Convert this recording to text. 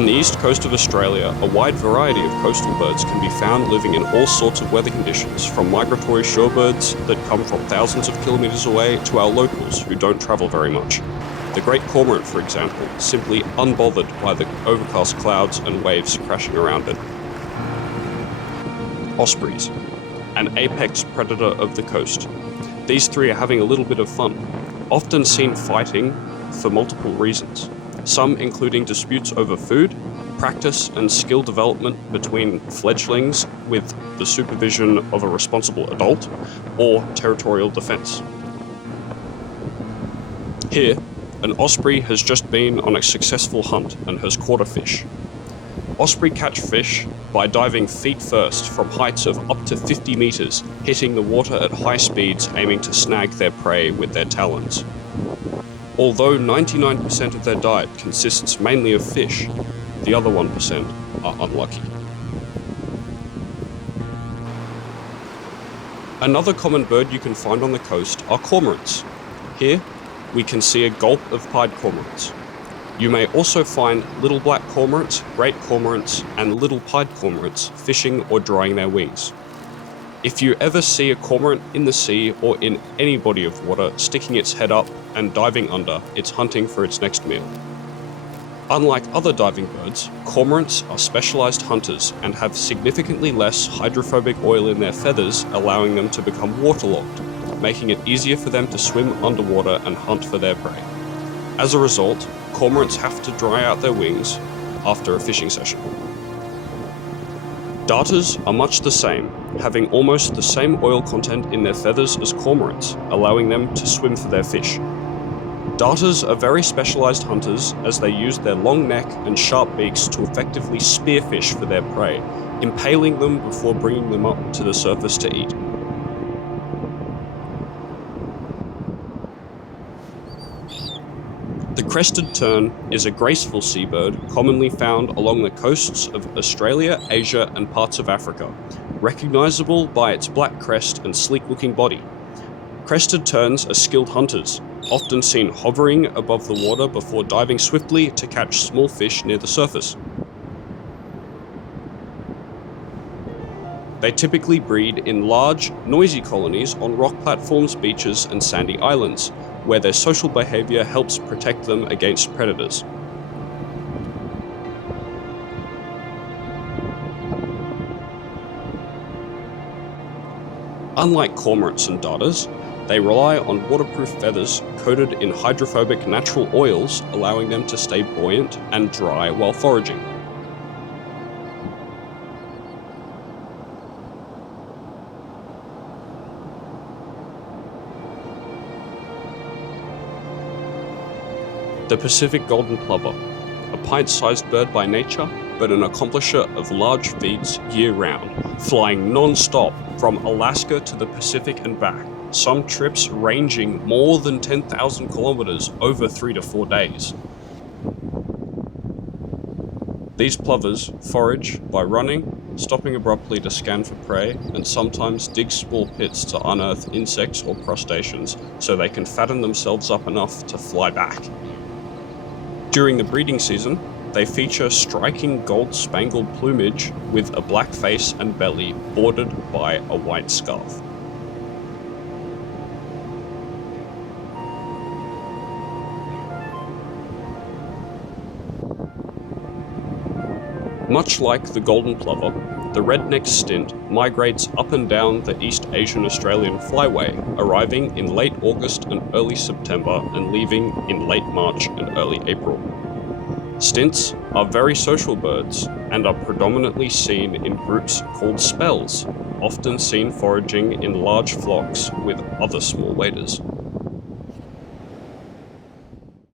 On the east coast of Australia, a wide variety of coastal birds can be found living in all sorts of weather conditions, from migratory shorebirds that come from thousands of kilometres away to our locals who don't travel very much. The great cormorant, for example, simply unbothered by the overcast clouds and waves crashing around it. Ospreys, an apex predator of the coast. These three are having a little bit of fun, often seen fighting for multiple reasons. Some including disputes over food, practice and skill development between fledglings with the supervision of a responsible adult, or territorial defense. Here, an osprey has just been on a successful hunt and has caught a fish. Osprey catch fish by diving feet first from heights of up to 50 meters, hitting the water at high speeds, aiming to snag their prey with their talons. Although 99% of their diet consists mainly of fish, the other 1% are unlucky. Another common bird you can find on the coast are cormorants. Here, we can see a gulp of pied cormorants. You may also find little black cormorants, great cormorants, and little pied cormorants fishing or drying their wings. If you ever see a cormorant in the sea or in any body of water sticking its head up and diving under, it's hunting for its next meal. Unlike other diving birds, cormorants are specialised hunters and have significantly less hydrophobic oil in their feathers, allowing them to become waterlogged, making it easier for them to swim underwater and hunt for their prey. As a result, cormorants have to dry out their wings after a fishing session. Darters are much the same, having almost the same oil content in their feathers as cormorants, allowing them to swim for their fish. Darters are very specialised hunters as they use their long neck and sharp beaks to effectively spear fish for their prey, impaling them before bringing them up to the surface to eat. The crested tern is a graceful seabird commonly found along the coasts of Australia, Asia, and parts of Africa, recognisable by its black crest and sleek-looking body. Crested terns are skilled hunters, often seen hovering above the water before diving swiftly to catch small fish near the surface. They typically breed in large, noisy colonies on rock platforms, beaches, and sandy islands, where their social behaviour helps protect them against predators. Unlike cormorants and darters, they rely on waterproof feathers coated in hydrophobic natural oils, allowing them to stay buoyant and dry while foraging. The Pacific golden plover, a pint-sized bird by nature, but an accomplisher of large feats year-round, flying non-stop from Alaska to the Pacific and back, some trips ranging more than 10,000 kilometers over 3 to 4 days. These plovers forage by running, stopping abruptly to scan for prey, and sometimes dig small pits to unearth insects or crustaceans so they can fatten themselves up enough to fly back. During the breeding season, they feature striking gold-spangled plumage with a black face and belly bordered by a white scarf. Much like the golden plover, the red-necked stint migrates up and down the East Asian Australian flyway, arriving in late August and early September and leaving in late March and early April. Stints are very social birds and are predominantly seen in groups called spells, often seen foraging in large flocks with other small waders.